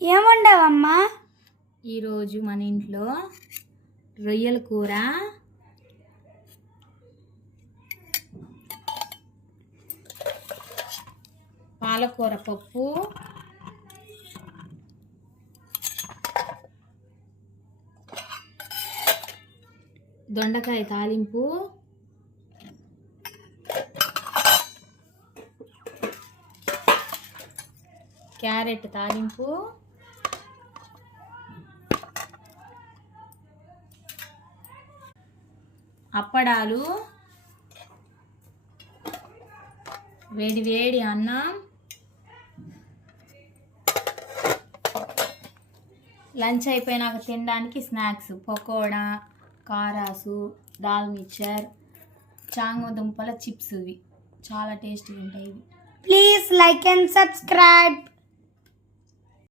ఏముండవమ్మా? ఈరోజు మన ఇంట్లో రొయ్యల కూర, పాలకూర పప్పు, దొండకాయ తాలింపు, క్యారెట్ తాలింపు, అప్పడాలు, వేడి వేడి అన్నం, లంచ్ అయిపోయినాక తినడానికి స్నాక్స్, పకోడా, కారాసు, దాల్ మిక్చర్, చాంగదుంపల చిప్స్. ఇవి చాలా టేస్టీగా ఉంటాయి. Please like and subscribe.